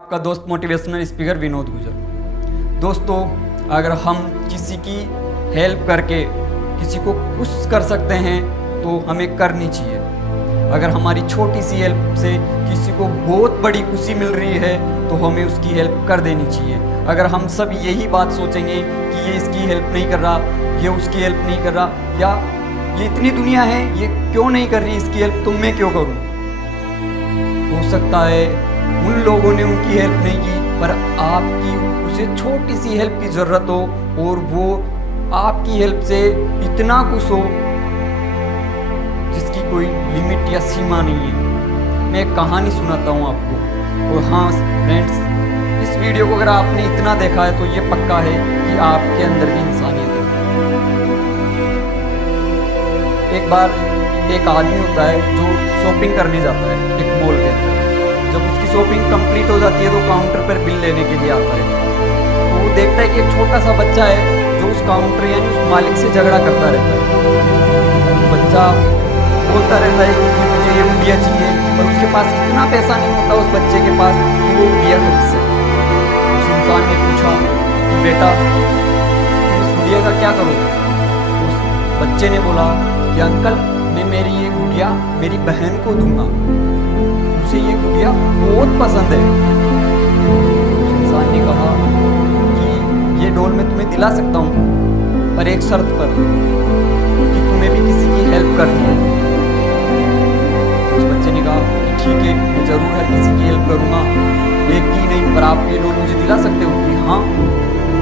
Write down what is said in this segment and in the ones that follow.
आपका दोस्त motivational speaker Vinod गुजर। दोस्तों, अगर हम किसी की हेल्प करके किसी को खुश कर सकते हैं तो हमें करनी चाहिए। अगर हमारी छोटी सी हेल्प से किसी को बहुत बड़ी खुशी मिल रही है तो हमें उसकी हेल्प कर देनी चाहिए। अगर हम सब यही बात सोचेंगे कि ये इसकी हेल्प नहीं कर रहा, ये उसकी हेल्प नहीं कर रहा, या ये इतनी दुनिया है ये क्यों नहीं कर रही इसकी हेल्प, तो मैं क्यों करूँ। हो सकता है उन लोगों ने उनकी हेल्प नहीं की, पर आपकी उसे छोटी सी हेल्प की ज़रूरत हो और वो आपकी हेल्प से इतना खुश हो जिसकी कोई लिमिट या सीमा नहीं है। मैं एक कहानी सुनाता हूँ आपको। और हाँ फ्रेंड्स, इस वीडियो को अगर आपने इतना देखा है तो ये पक्का है कि आपके अंदर भी इंसानियत है। एक बार एक आदमी होता है जो शॉपिंग करने जाता है एक मॉल के अंदर। जब उसकी शॉपिंग कंप्लीट हो जाती है तो काउंटर पर बिल लेने के लिए आता है। तो वो देखता है कि एक छोटा सा बच्चा है जो उस काउंटर यानी उस मालिक से झगड़ा करता रहता है। वो बच्चा बोलता रहता है कि मुझे ये गुड़िया चाहिए, पर उसके पास इतना पैसा नहीं होता उस बच्चे के पास कि वो गुड़िया खरीद सके। उस इंसान ने पूछा कि बेटा तुम इस गुड़िया का क्या करोगे। उस बच्चे ने बोला कि अंकल मैं मेरी ये गुड़िया मेरी बहन को दूंगा, उसे ये गुड़िया बहुत पसंद है। उस इंसान ने कहा कि ये डॉल मैं तुम्हें दिला सकता हूँ, पर एक शर्त पर कि तुम्हें भी किसी की हेल्प करनी है। उस बच्चे ने कहा कि ठीक है, मैं ज़रूर हर किसी की हेल्प करूँगा, एक की नहीं, पर आप ये डॉल मुझे दिला सकते हो कि हाँ।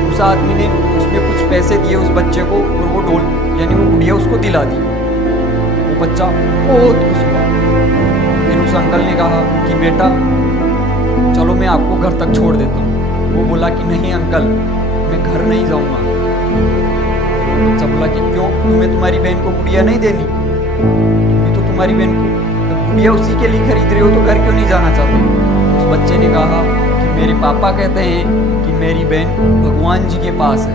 उस आदमी ने उसमें कुछ पैसे दिए उस बच्चे को और वो डॉल यानी वो गुड़िया उसको दिला दी। वो बच्चा बहुत खुश हुआ। फिर उस अंकल ने कहा कि बेटा चलो मैं आपको घर तक छोड़ देता हूँ। वो बोला कि नहीं अंकल, मैं घर नहीं जाऊँगा। बच्चा बोला कि क्यों, तुम्हें तुम्हारी बहन को गुड़िया नहीं देनी? तुम्हें तो तुम्हारी बहन को गुड़िया उसी के लिए खरीद रहे हो, तो घर क्यों नहीं जाना चाहते? उस बच्चे ने कहा कि मेरे पापा कहते हैं कि मेरी बहन भगवान जी के पास है,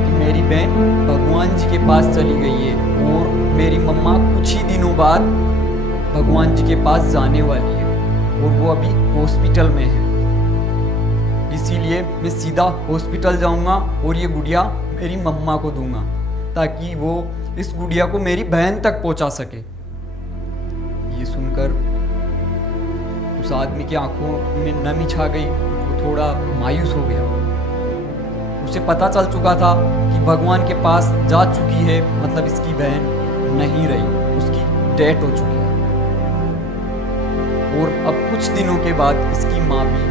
कि मेरी बहन भगवान जी के पास चली गई है और मेरी मम्मा कुछ ही दिनों बाद भगवान जी के पास जाने वाली है और वो अभी हॉस्पिटल में है। इसीलिए मैं सीधा हॉस्पिटल जाऊंगा और ये गुड़िया मेरी मम्मा को दूंगा ताकि वो इस गुड़िया को मेरी बहन तक पहुंचा सके। ये सुनकर उस आदमी की आंखों में नमी छा गई। वो थोड़ा मायूस हो गया। उसे पता चल चुका था कि भगवान के पास जा चुकी है, मतलब इसकी बहन नहीं रही, उसकी डेथ हो चुकी है। और अब कुछ दिनों के बाद इसकी माँ भी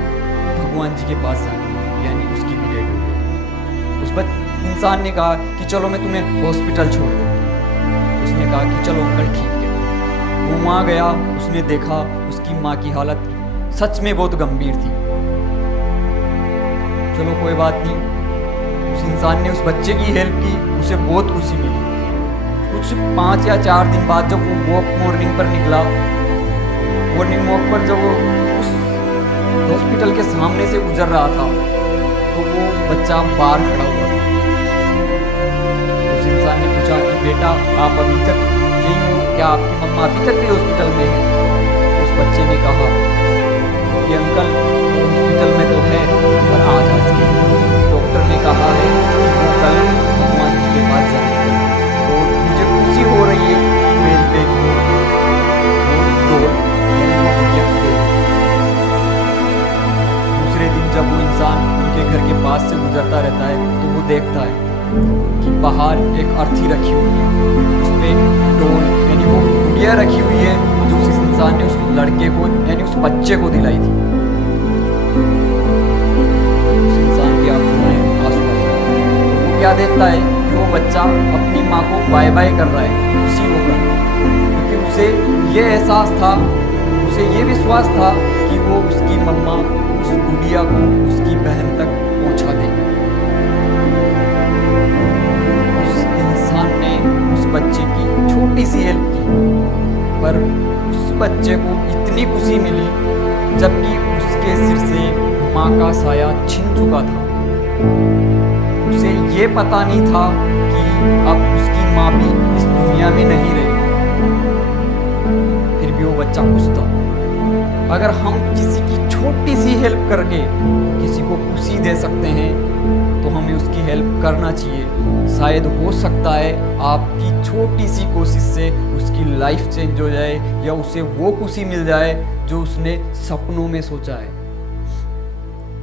भगवान जी के पास जाएगी, यानी उसकी भी डेथ हो गई। उस इंसान ने कहा कि चलो मैं तुम्हें हॉस्पिटल छोड़ देता हूँ। उसने कहा कि चलो अंकल ठीक है। वो वहाँ गया, उसने देखा उसकी माँ की हालत सच में बहुत गंभीर थी। चलो कोई बात नहीं, उस इंसान ने उस बच्चे की हेल्प की, उसे बहुत खुशी मिली। कुछ 5 या 4 दिन बाद जब वो वॉक मॉर्निंग पर निकला, मॉर्निंग वॉक पर जब वो उस हॉस्पिटल के सामने से गुजर रहा था तो वो बच्चा बाहर खड़ा हुआ था। उस इंसान ने पूछा कि बेटा आप अभी तक यहीं हो, क्या आपकी मम्मा अभी तक भी हॉस्पिटल में है? उस बच्चे ने कहा कि अंकल हॉस्पिटल में तो है, पर आज के डॉक्टर ने कहा है कि वो कल भगवान जी के पास जाएंगे और मुझे खुशी हो रही है कि मेरी बेटी दूसरे दिन जब वो इंसान उनके घर के पास से गुजरता रहता है तो वो देखता है कि बाहर एक अर्थी रखी हुई है, उस पर डोल यानी वो गुड़िया रखी हुई है जो उस इंसान ने उस लड़के को यानी उस बच्चे को दिलाई थी। उस इंसान की आंखों में आंसू आ गए। वो क्या देखता है कि वो बच्चा अपनी माँ को बाय बाय कर रहा है खुशी होकर, क्योंकि उसे ये एहसास था, उसे ये विश्वास था कि वो उसकी मम्मा उस गुड़िया को उसकी बहन तक पहुंचा देगी। उस इंसान ने उस बच्चे की छोटी सी हेल्प की, पर उस बच्चे को इतनी खुशी मिली जबकि उसके सिर से माँ का साया छिन चुका था। उसे ये पता नहीं था कि अब उसकी माँ भी इस दुनिया में नहीं रही, फिर भी वो बच्चा खुश था। अगर हम किसी की छोटी सी हेल्प करके किसी को खुशी दे सकते हैं तो हमें उसकी हेल्प करना चाहिए। शायद हो सकता है आपकी छोटी सी कोशिश से उसकी लाइफ चेंज हो जाए या उसे वो खुशी मिल जाए जो उसने सपनों में सोचा है।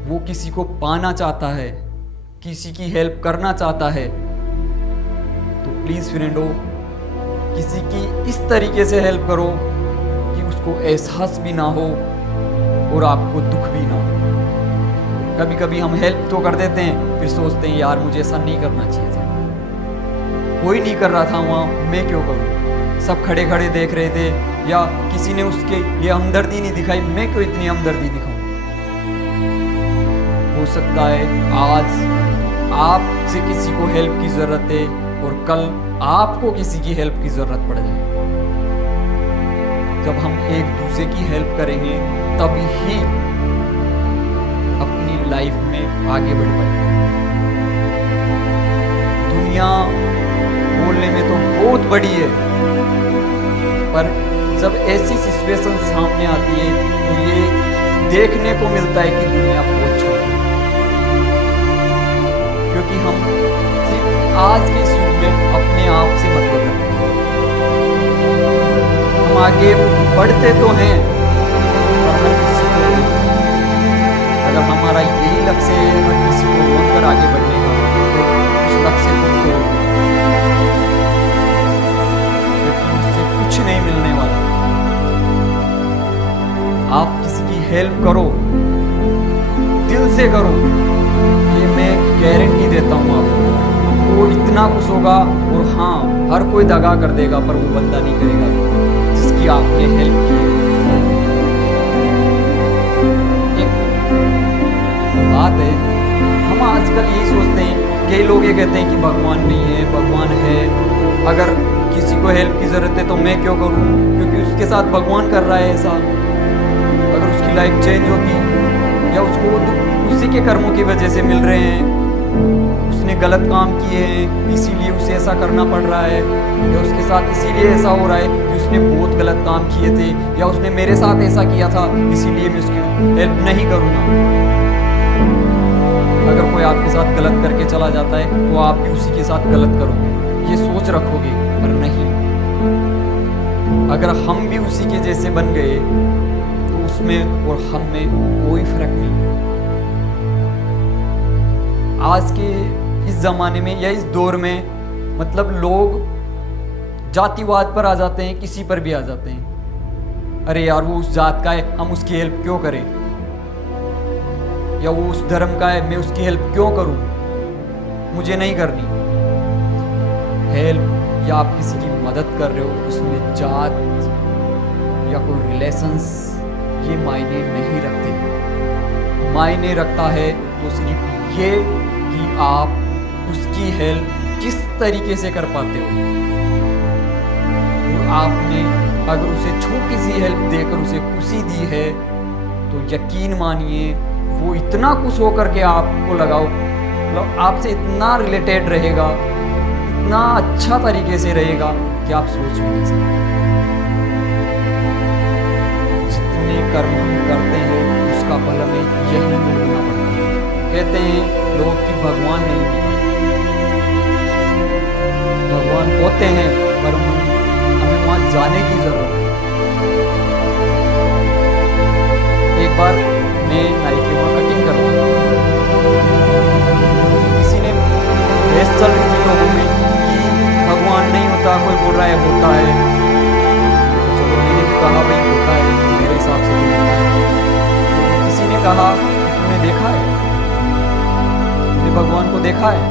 वो किसी को पाना चाहता है, किसी की हेल्प करना चाहता है, तो प्लीज फ्रेंडो किसी की इस तरीके से हेल्प करो कि उसको एहसास भी ना हो और आपको दुख भी ना हो। कभी कभी हम हेल्प तो कर देते हैं, फिर सोचते हैं यार मुझे ऐसा नहीं करना चाहिए था, कोई नहीं कर रहा था वहाँ, मैं क्यों करूँ, सब खड़े खड़े देख रहे थे या किसी ने उसके लिए हमदर्दी नहीं दिखाई, मैं क्यों इतनी हमदर्दी दिखाऊं। हो सकता है आज आपसे किसी को हेल्प की जरूरत है और कल आपको किसी की हेल्प की जरूरत पड़ जाए। जब हम एक दूसरे की हेल्प करेंगे तभी ही अपनी लाइफ में आगे बढ़ पाएंगे। दुनिया बोलने में तो बहुत बड़ी है, पर जब ऐसी सिचुएशन सामने आती है तो ये देखने को मिलता है कि दुनिया बहुत छोटी है। क्योंकि हम सिर्फ आज के इस युग में अपने आप से मतलब रखते हैं। हम आगे बढ़ते तो हैं पर हर किसी को, अगर हमारा यही लक्ष्य है हर किसी को रोककर आगे बढ़ने का, तो उस लक्ष्य को छोड़, क्योंकि उससे कुछ नहीं मिलने वाला। आप किसी की हेल्प करो, दिल से करो, ये मैं गारंटी देता हूँ आपको, वो इतना खुश होगा। और हाँ, हर कोई दगा कर देगा पर वो बंदा नहीं करेगा जिसकी आपने हेल्प की है। एक बात है, हम आजकल यही सोचते हैं, कई लोग ये कहते हैं कि भगवान नहीं है, भगवान है, अगर किसी को हेल्प की जरूरत है तो मैं क्यों करूँ, क्योंकि उसके साथ भगवान कर रहा है ऐसा। अगर उसकी लाइफ चेंज होती या उसको उसी के कर्मों की वजह से मिल रहे हैं, उसने गलत काम किए हैं इसीलिए उसे ऐसा करना पड़ रहा है, या उसके साथ इसीलिए ऐसा हो रहा है कि उसने बहुत गलत काम किए थे, या उसने मेरे साथ ऐसा किया था इसीलिए मैं उसकी हेल्प नहीं करूँगा। अगर कोई आपके साथ गलत करके चला जाता है तो आप भी उसी के साथ गलत करोगे, ये सोच रखोगे, पर नहीं। अगर हम भी उसी के जैसे बन गए तो उसमें और हम में कोई फर्क नहीं है। आज के इस जमाने में या इस दौर में मतलब लोग जातिवाद पर आ जाते हैं, किसी पर भी आ जाते हैं। अरे यार वो उस जात का है, हम उसकी हेल्प क्यों करें, या वो उस धर्म का है, मैं उसकी हेल्प क्यों करूं, मुझे नहीं करनी। हेल्प या आप किसी की मदद कर रहे हो, उसमें जात या कोई रिलेशंस ये मायने नहीं रखते। मायने रखता है तो सिर्फ ये कि आप उसकी हेल्प किस तरीके से कर पाते हो। और आपने अगर उसे छोटी सी हेल्प देकर उसे खुशी दी है तो यकीन मानिए वो इतना खुश होकर के आपको लगाओ, मतलब आपसे इतना रिलेटेड रहेगा, इतना अच्छा तरीके से रहेगा कि आप सोच भी नहीं सकते। जितने कर्म हम करते हैं उसका फल हमें यही भोगना पड़ता है। कहते हैं लोग कि भगवान नहीं होता, भगवान होते हैं पर हमें वहां जाने की जरूरत है। एक बार मैं नाई के वहां कटिंग कर रहा था, किसी ने बहस चल रही थी लोगों में कि भगवान नहीं होता, कोई बोल रहा है होता है। तो चलो मैंने भी कहा भाई होता है, मेरे हिसाब से तो होता है। किसी ने कहा तूने देखा है, तूने भगवान को देखा है?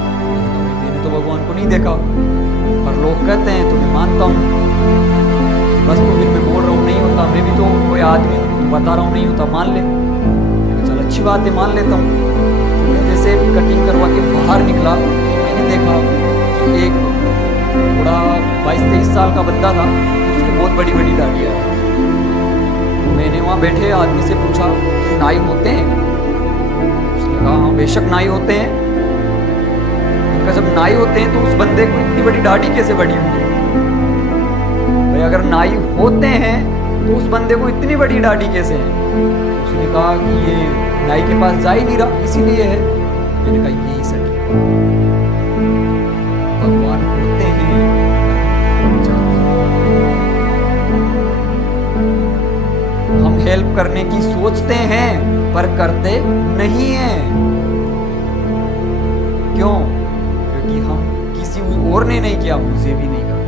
मैंने तो भगवान को नहीं देखा, पर लोग कहते हैं तो मैं मानता हूँ। बस तो फिर मैं बोल रहा हूँ नहीं होता, मैं भी तो कोई आदमी हूँ, बता रहा हूँ नहीं होता, मान ले। चल अच्छी बात है, मान लेता हूँ। तो मैं जैसे कटिंग करवा के बाहर निकला तो मैंने देखा कि एक थोड़ा 22-23 साल का बंदा था, उसकी बहुत बड़ी बड़ी दाढ़ियाँ। तो मैंने वहाँ बैठे आदमी से पूछा कि नाई होते हैं? उसने कहा हाँ बेशक नाई होते हैं। उनका जब नाई होते हैं तो उस बंदे को इतनी बड़ी दाढ़ी कैसे बड़ी हुई? भाई अगर नाई होते हैं तो उस बंदे को इतनी बड़ी दाढ़ी कैसे है? उसने कहा कि ये नाई के पास जा ही नहीं रहा, इसीलिए है। मैंने कहा यही सटी, भगवान होते हैं पर जाते हैं। हम हेल्प करने की सोचते हैं पर करते नहीं हैं। क्यों? क्योंकि हम किसी और ने नहीं किया, मुझे भी नहीं करना।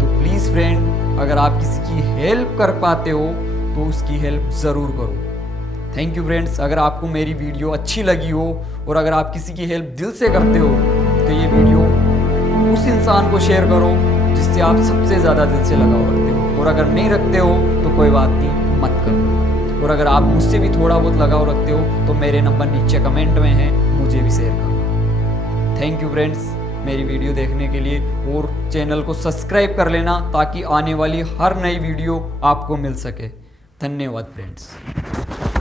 तो प्लीज फ्रेंड, अगर आप किसी की हेल्प कर पाते हो तो उसकी हेल्प ज़रूर करो। Thank you friends. अगर आपको मेरी वीडियो अच्छी लगी हो और अगर आप किसी की हेल्प दिल से करते हो तो ये वीडियो उस इंसान को शेयर करो जिससे आप सबसे ज़्यादा दिल से लगाव रखते हो। और अगर नहीं रखते हो तो कोई बात नहीं, मत करो। और अगर आप मुझसे भी थोड़ा बहुत लगाव रखते हो तो मेरे नंबर नीचे कमेंट में है, मुझे भी शेयर करना। थैंक यू फ्रेंड्स मेरी वीडियो देखने के लिए, और चैनल को सब्सक्राइब कर लेना ताकि आने वाली हर नई वीडियो आपको मिल सके। धन्यवाद फ्रेंड्स।